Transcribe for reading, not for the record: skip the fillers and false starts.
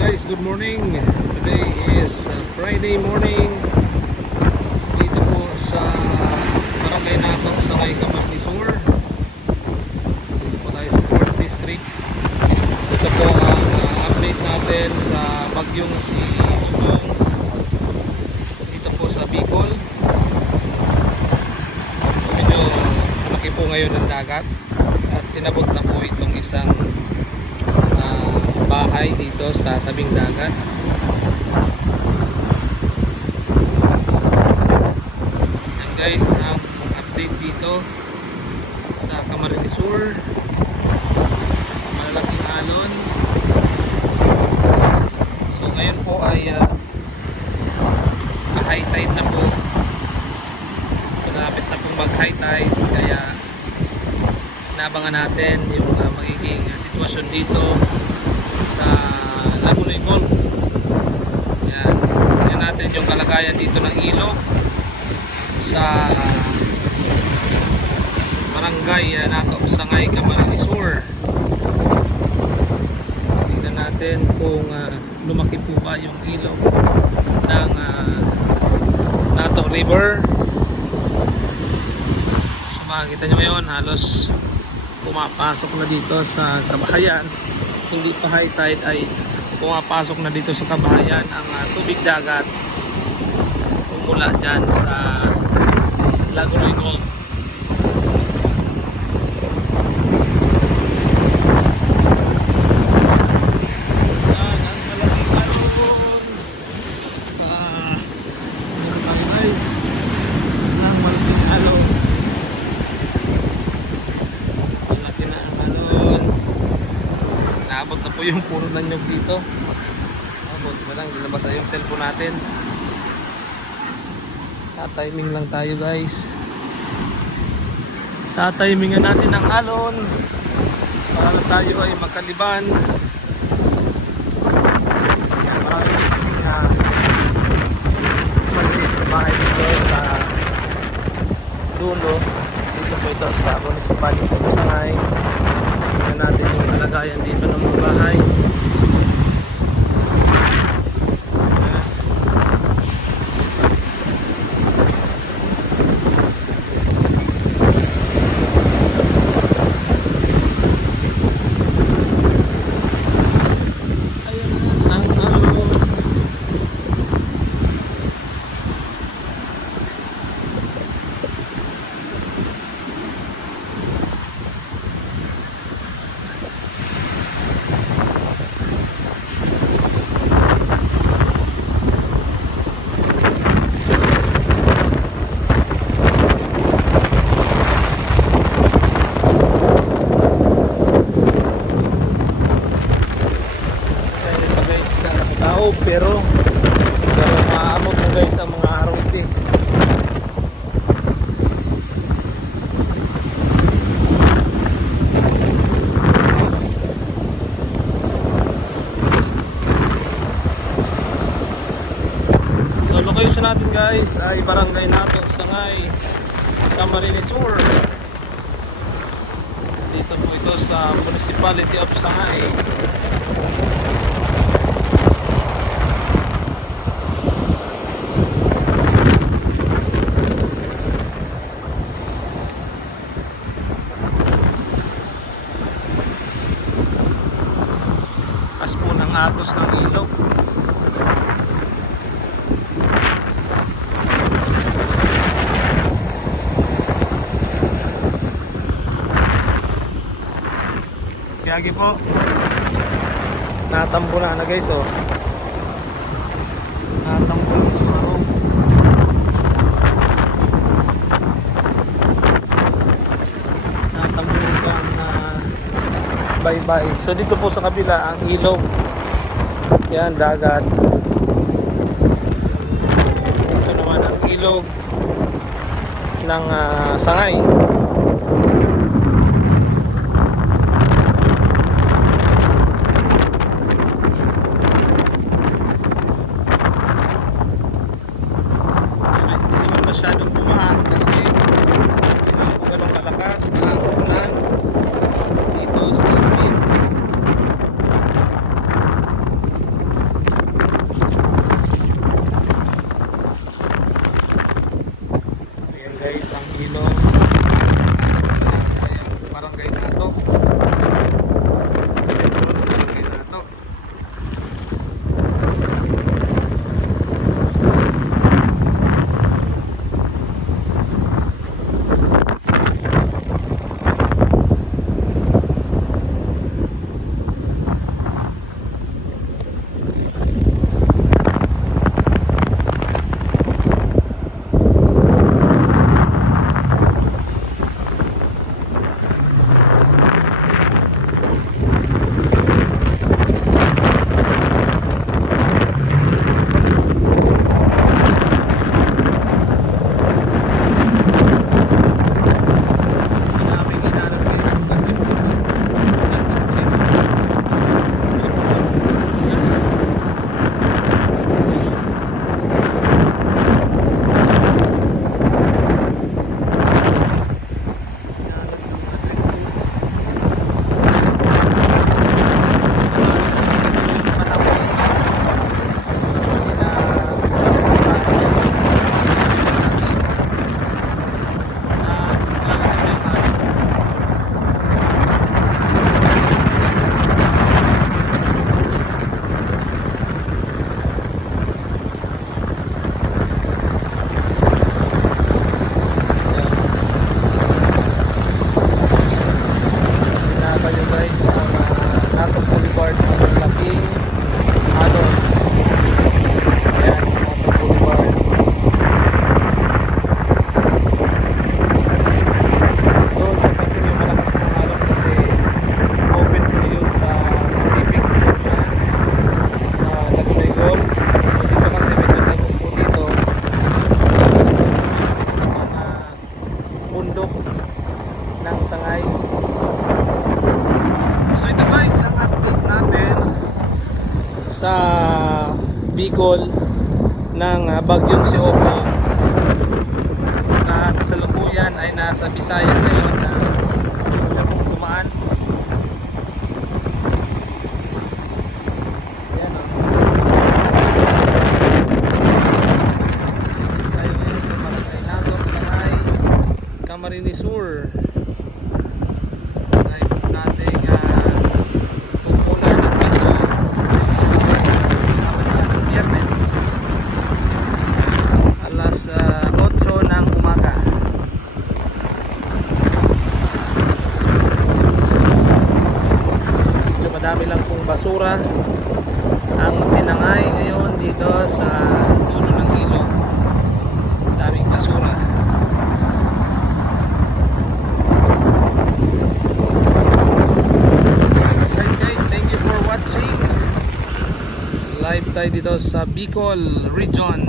Guys, good morning. Today is Friday morning dito po sa barangay nato sa Camarines Sur. Dito po tayo sa 4th District. Ito po ang update natin sa bagyong si Ugong dito po sa Bicol. Medyo malaki po ngayon ang dagat at tinabot na po itong isang bahay dito sa tabing dagat. Yan guys, ang update dito sa Camarines Sur. Malalaking alon. So ngayon po ay high tide na po. Malapit na pong mag high tide, kaya inabangan natin yung magiging sitwasyon dito sa Lagonoy Golf. Yan. Tingnan natin yung kalagayan dito ng ilog sa barangay nato Sangay, Camarines Sur. Tingnan natin kung lumaki po ba yung ilog ng Nato River. So makikita nyo ngayon halos pumapasok na dito sa kabahayan. Hindi pa high tide ay pumapasok na dito sa kabahayan ang tubig dagat mula dyan sa Lagonoy Golf. Yan ang malaking alon. Yan lang guys, ang malaking alon. Malaki na ang alon. Naabot na po yung puno ng nyug dito. Abot na lang, dinabasa yung cellphone natin. Tatiming lang tayo guys. Tatimingan natin ang alon para tayo ay makaliban. Marami kasi maliit na bahay dito sa dulo. Dito po ito sa municipality ng Sangay. Tingnan natin yung kalagayan dito ng mga bahay. Pero maamot mo guys ang mga ROP. So location natin guys ay barangay nato Sangay, Camarines Sur. Dito po ito sa Municipality of Sangay. As po ng agos ng ilog. Kiyagi po. Natambo na guys oh. Natambo na sa loob. Natambo na bye-bye. So dito po sa kabila ang ilog. Yan, dagat. Dito naman ang ilog ng Sangay. So hindi naman masyadong bumaha kasi hindi naman po ganun kalakas ang ulan dito sa amin. sa Bicol ng bagyong si Opo na kasalukuyan ay nasa Bisaya ngayon na siya pong kumaan. Ayan o. Tayo ngayon sa Barangay Natok, Sangay, Camarines Sur. Tayo po nating popular na video sa Malayang Biyernes alas 8 ng umaga. Medyo madami lang pong basura ang tinangay ngayon dito sa dulo ng ilog. Daming basura. Alright guys, thank you for watching. Live tayo dito sa Bicol Region.